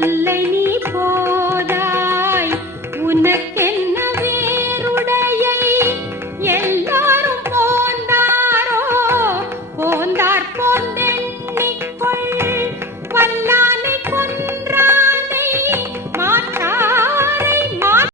வல்ல